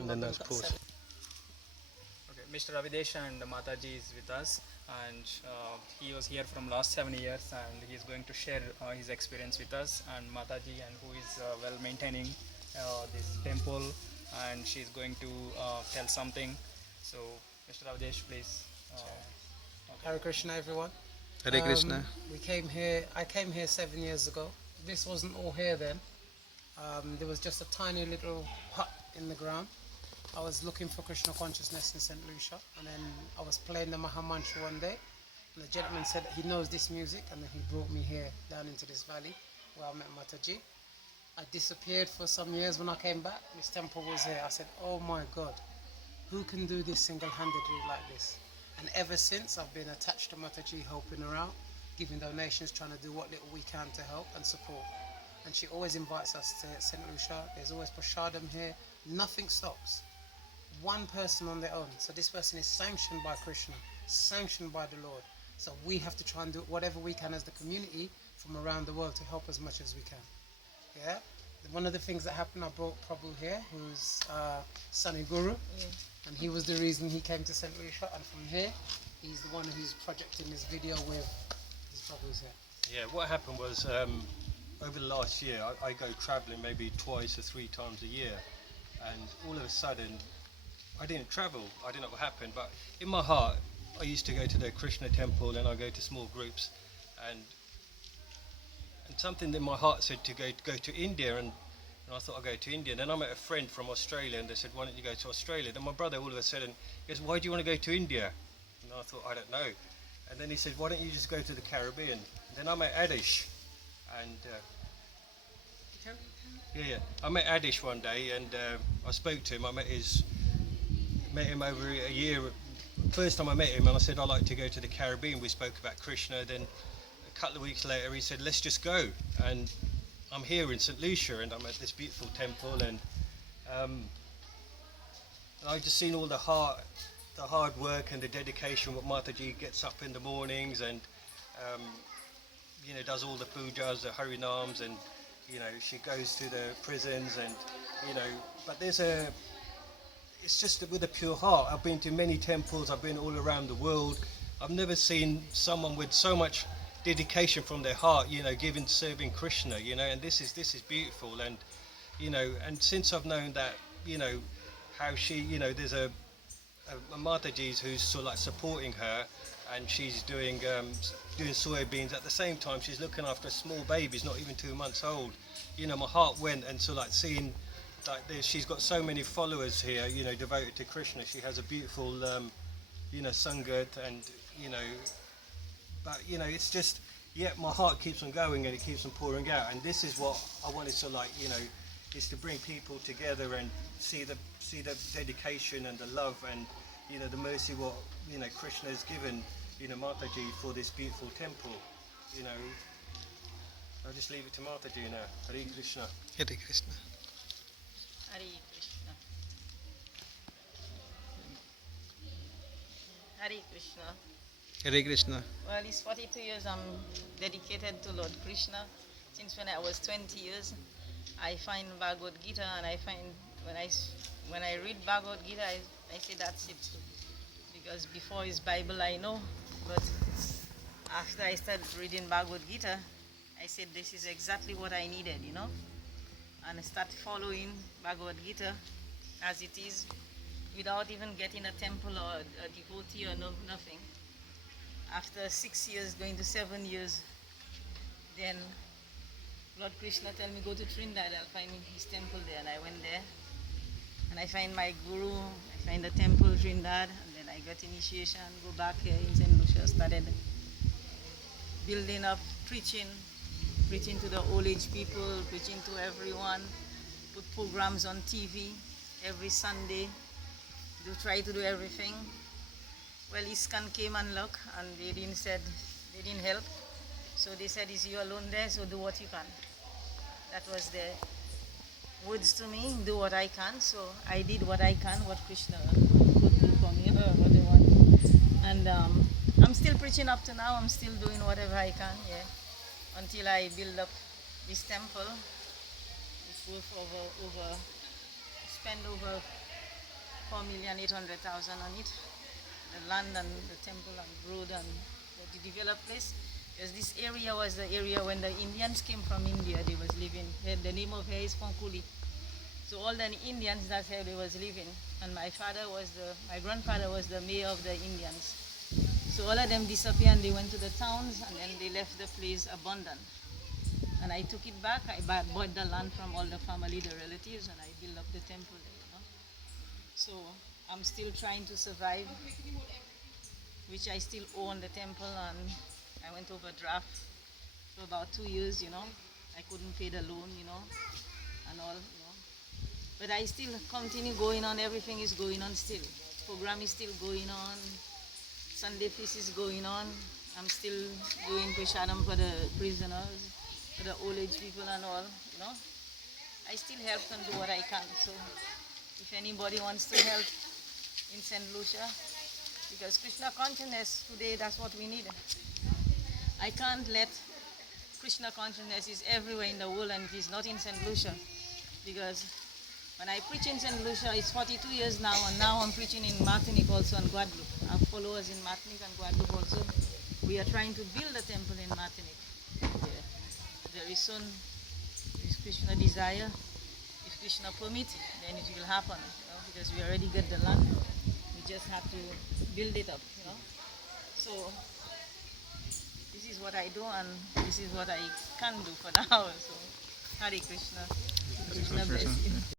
And then that's pause. Okay, Mr. Ravidesh and Mataji is with us, and he was here from last 7 years, and he is going to share his experience with us. And Mataji, and who is well maintaining this temple, and she is going to tell something. So, Mr. Ravidesh, please. Hare Krishna, everyone. Hare Krishna. I came here 7 years ago. This wasn't all here then. There was just a tiny little hut in the ground. I was looking for Krishna consciousness in St Lucia, and then I was playing the Mahamantra one day, and the gentleman said that he knows this music, and then he brought me here down into this valley where I met Mataji. I disappeared for some years. When I came back, this temple was here. I said, oh my God, who can do this single-handedly like this? And ever since, I've been attached to Mataji, helping her out, giving donations, trying to do what little we can to help and support. And she always invites us to St Lucia. There's always prashadam here. Nothing stops. One person on their own. So this person is sanctioned by Krishna, sanctioned by the Lord. So we have to try and do whatever we can as the community from around the world to help as much as we can. Yeah. One of the things that happened, I brought Prabhu here, who's Sunny Guru, and he was the reason he came to St Lucia. And from here, he's the one who's projecting this video with his Prabhu's here. Yeah, what happened was over the last year, I go travelling maybe twice or 3 times a year, and all of a sudden, I didn't travel. I don't know what happened, but in my heart, I used to go to the Krishna temple, and I go to small groups, and something in my heart said to go to India, and I thought I'd go to India. Then I met a friend from Australia, and they said, why don't you go to Australia? Then my brother all of a sudden goes, why do you want to go to India? And I thought, I don't know. And then he said, why don't you just go to the Caribbean? And then I met Adish, and I met Adish one day, and I spoke to him. I met him over a year. First time I met him, and I said, I'd like to go to the Caribbean. We spoke about Krishna. Then a couple of weeks later, he said, let's just go. And I'm here in St Lucia, and I'm at this beautiful temple, and I just seen all the hard work and the dedication. What Mataji gets up in the mornings, and does all the pujas, the harinams, and she goes to the prisons, and but it's just with a pure heart. I've been to many temples. I've been all around the world. I've never seen someone with so much dedication from their heart, giving, serving Krishna, and this is beautiful. And and since I've known that, how she, there's a Mataji's who's sort of like supporting her, and she's doing soybeans at the same time. She's looking after a small baby, he's not even 2 months old. My heart went, and so like seeing like this, she's got so many followers here, devoted to Krishna. She has a beautiful sangat, and but it's just, my heart keeps on going, and it keeps on pouring out. And this is what I wanted to is to bring people together and see the dedication and the love and the mercy what Krishna has given Mataji for this beautiful temple. I'll just leave it to Mataji now. Hare Krishna. Hare Krishna. Hare Krishna. Hare Krishna. Hare Krishna. Well, it's 42 years I'm dedicated to Lord Krishna. Since when I was 20 years, I find Bhagavad Gita, and I find when I read Bhagavad Gita, I say that's it. Because before is Bible I know, but after I started reading Bhagavad Gita, I said this is exactly what I needed, and I start following Bhagavad Gita as it is, without even getting a temple or a devotee or nothing. After 6 years, going to 7 years, then Lord Krishna tell me go to Trinidad, I'll find his temple there, and I went there, and I find my guru, I find the temple Trinidad, and then I got initiation, go back here in St Lucia, started building up, preaching to the old age people, preaching to everyone, put programs on TV every Sunday, try to do everything. Well, ISKCON came and look, and they didn't help. So they said, is you alone there, so do what you can. That was their words to me, do what I can. So I did what I can, what Krishna could do for me, what they want. And I'm still preaching up to now, I'm still doing whatever I can, until I build up this temple. It's worth spend over 4,800,000 on it. The land and the temple and road and the developed place. Because this area was the area when the Indians came from India, they was living. The name of Hare is Ponkuli. So all the Indians, that's how they was living. And my grandfather was the mayor of the Indians. So all of them disappeared and they went to the towns and then they left the place abandoned. And I took it back, I bought the land from all the family, the relatives, and I built up the temple there, So I'm still trying to survive, which I still own the temple, and I went overdraft for about 2 years, I couldn't pay the loan, and all, But I still continue going on, everything is going on still. Program is still going on, Sunday feast is going on. I'm still doing Prashadam for the prisoners, for the old age people and all, I still help and do what I can. So if anybody wants to help in St. Lucia, because Krishna consciousness today, that's what we need. I can't let Krishna consciousness is everywhere in the world and it is not in St. Lucia. Because when I preach in St. Lucia, it's 42 years now, and now I'm preaching in Martinique also and Guadeloupe. I have followers in Martinique and Guadeloupe also. We are trying to build a temple in Martinique. Very soon, if Krishna desire, if Krishna permit, then it will happen, because we already got the land. We just have to build it up, So this is what I do, and this is what I can do for now. So Hare Krishna. Krishna bless you.